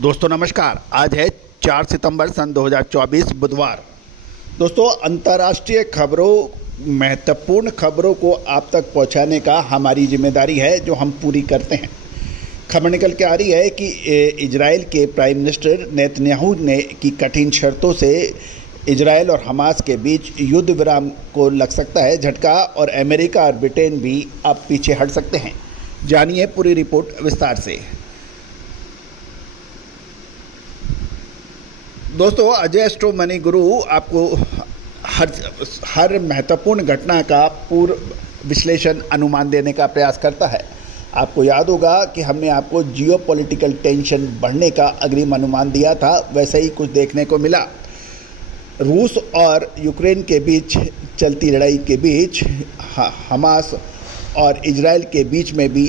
दोस्तों नमस्कार। आज है 4 सितंबर सन 2024 बुधवार। दोस्तों अंतर्राष्ट्रीय खबरों, महत्वपूर्ण खबरों को आप तक पहुंचाने का हमारी जिम्मेदारी है, जो हम पूरी करते हैं। खबर निकल के आ रही है कि इजराइल के प्राइम मिनिस्टर नेतन्याहू ने की कठिन शर्तों से इजराइल और हमास के बीच युद्ध विराम को लग सकता है झटका, और अमेरिका और ब्रिटेन भी अब पीछे हट सकते हैं। जानिए पूरी रिपोर्ट विस्तार से। दोस्तों अजय स्ट्रो मनी गुरु आपको हर महत्वपूर्ण घटना का पूर्व विश्लेषण अनुमान देने का प्रयास करता है। आपको याद होगा कि हमने आपको जियोपॉलिटिकल टेंशन बढ़ने का अग्रिम अनुमान दिया था, वैसे ही कुछ देखने को मिला। रूस और यूक्रेन के बीच चलती लड़ाई के बीच हमास और इजराइल के बीच में भी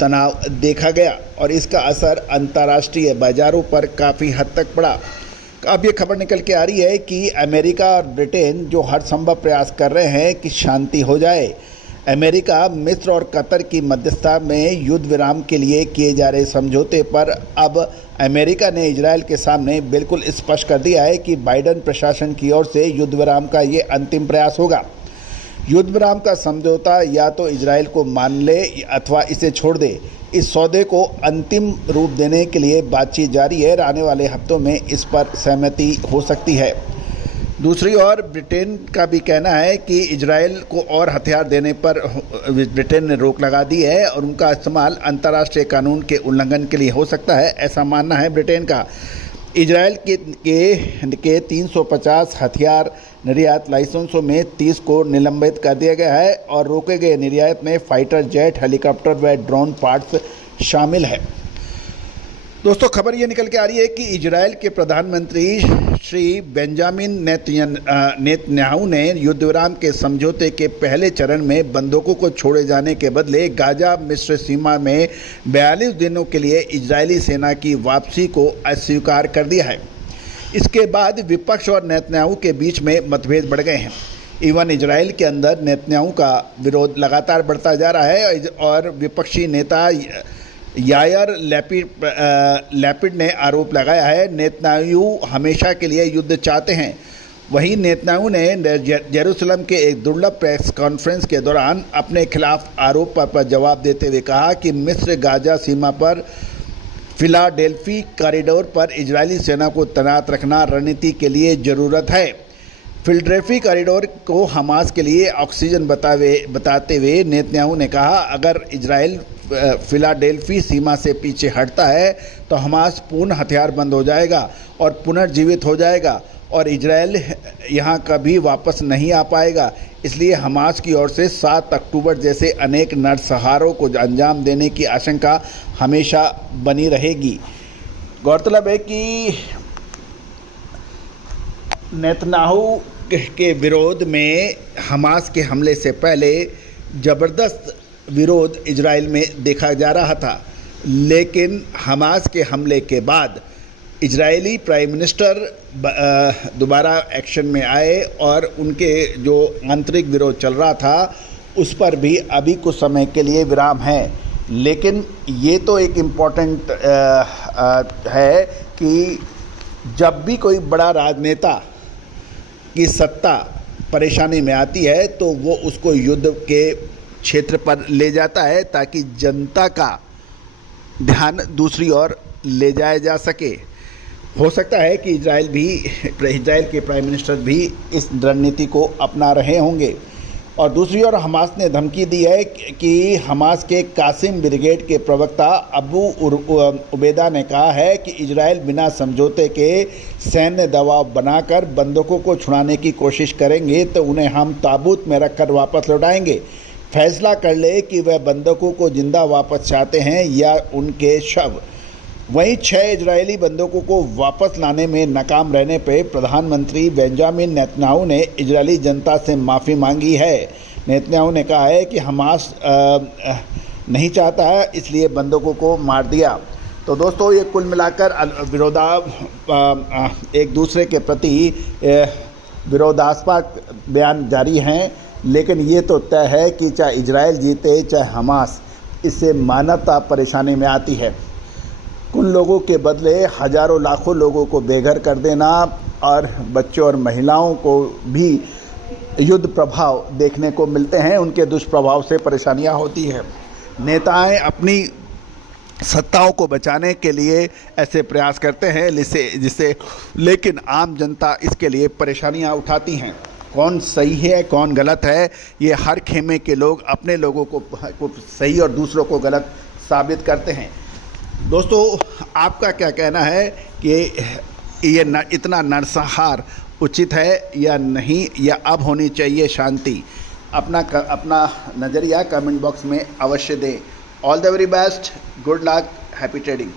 तनाव देखा गया, और इसका असर अंतर्राष्ट्रीय बाजारों पर काफ़ी हद तक पड़ा। अब ये खबर निकल के आ रही है कि अमेरिका और ब्रिटेन जो हर संभव प्रयास कर रहे हैं कि शांति हो जाए। अमेरिका, मिस्र और कतर की मध्यस्थता में युद्ध विराम के लिए किए जा रहे समझौते पर अब अमेरिका ने इजराइल के सामने बिल्कुल स्पष्ट कर दिया है कि बाइडेन प्रशासन की ओर से युद्ध विराम का ये अंतिम प्रयास होगा। युद्ध विराम का समझौता या तो इजराइल को मान ले अथवा इसे छोड़ दे। इस सौदे को अंतिम रूप देने के लिए बातचीत जारी है। आने वाले हफ्तों में इस पर सहमति हो सकती है। दूसरी ओर ब्रिटेन का भी कहना है कि इजराइल को और हथियार देने पर ब्रिटेन ने रोक लगा दी है, और उनका इस्तेमाल अंतर्राष्ट्रीय कानून के उल्लंघन के लिए हो सकता है, ऐसा मानना है ब्रिटेन का। इजराइल के 350 हथियार निर्यात लाइसेंसों में 30 को निलंबित कर दिया गया है, और रोके गए निर्यात में फाइटर जेट, हेलीकॉप्टर व ड्रोन पार्ट्स शामिल है। दोस्तों खबर ये निकल के आ रही है कि इजराइल के प्रधानमंत्री श्री बेंजामिन नेतन्याहू ने युद्ध विराम के समझौते के पहले चरण में बंदूकों को छोड़े जाने के बदले गाजा मिस्र सीमा में 42 दिनों के लिए इजरायली सेना की वापसी को अस्वीकार कर दिया है। इसके बाद विपक्ष और नेतन्याहू के बीच में मतभेद बढ़ गए हैं। इवन इजराइल के अंदर नेतन्याहू का विरोध लगातार बढ़ता जा रहा है, और विपक्षी नेता यायर लैपिड ने आरोप लगाया है नेतन्याहू हमेशा के लिए युद्ध चाहते हैं। वहीं नेतन्याहू ने जेरूसलम के एक दुर्लभ प्रेस कॉन्फ्रेंस के दौरान अपने खिलाफ आरोप पर जवाब देते हुए कहा कि मिस्र गाजा सीमा पर फिलाडेल्फी कॉरिडोर पर इजरायली सेना को तैनात रखना रणनीति के लिए ज़रूरत है। फिलाडेल्फी कॉरिडोर को हमास के लिए ऑक्सीजन बताते हुए नेतन्याहू ने कहा, अगर इजराइल फिलाडेल्फी सीमा से पीछे हटता है तो हमास पूर्ण हथियारबंद हो जाएगा और पुनर्जीवित हो जाएगा, और इजराइल यहाँ कभी वापस नहीं आ पाएगा। इसलिए हमास की ओर से 7 अक्टूबर जैसे अनेक नरसंहारों को अंजाम देने की आशंका हमेशा बनी रहेगी। गौरतलब है कि नेतन्याहू के विरोध में हमास के हमले से पहले ज़बरदस्त विरोध इजराइल में देखा जा रहा था, लेकिन हमास के हमले के बाद इजरायली प्राइम मिनिस्टर दोबारा एक्शन में आए, और उनके जो आंतरिक विरोध चल रहा था उस पर भी अभी कुछ समय के लिए विराम है। लेकिन ये तो एक इम्पॉर्टेंट है कि जब भी कोई बड़ा राजनेता की सत्ता परेशानी में आती है तो वो उसको युद्ध के क्षेत्र पर ले जाता है, ताकि जनता का ध्यान दूसरी ओर ले जाया जा सके। हो सकता है कि इजराइल के प्राइम मिनिस्टर भी इस रणनीति को अपना रहे होंगे। और दूसरी ओर हमास ने धमकी दी है कि हमास के कासिम ब्रिगेड के प्रवक्ता अबू उबैदा ने कहा है कि इजराइल बिना समझौते के सैन्य दबाव बनाकर बंदूकों को छुड़ाने की कोशिश करेंगे तो उन्हें हम ताबूत में रखकर वापस लौटाएंगे। फैसला कर ले कि वह बंदूकों को जिंदा वापस चाहते हैं या उनके शव। वहीं 6 इजरायली बंदूकों को वापस लाने में नाकाम रहने पर प्रधानमंत्री बेंजामिन नेतन्याहू ने इजरायली जनता से माफ़ी मांगी है। नेतन्याहू ने कहा है कि हमास नहीं चाहता है, इसलिए बंदूकों को मार दिया। तो दोस्तों ये कुल मिलाकर एक दूसरे के प्रति विरोधास्पद बयान जारी हैं, लेकिन ये तो तय है कि चाहे इजराइल जीते चाहे हमास, इससे मानवता परेशानी में आती है। उन लोगों के बदले हजारों लाखों लोगों को बेघर कर देना और बच्चों और महिलाओं को भी युद्ध प्रभाव देखने को मिलते हैं, उनके दुष्प्रभाव से परेशानियां होती हैं। नेताएं अपनी सत्ताओं को बचाने के लिए ऐसे प्रयास करते हैं जिससे लेकिन आम जनता इसके लिए परेशानियां उठाती हैं। कौन सही है कौन गलत है, ये हर खेमे के लोग अपने लोगों को सही और दूसरों को गलत साबित करते हैं। दोस्तों, आपका क्या कहना है कि ये इतना नरसंहार उचित है या नहीं, या अब होनी चाहिए शांति? अपना नज़रिया कमेंट बॉक्स में अवश्य दें। All the very best, good luck, happy trading.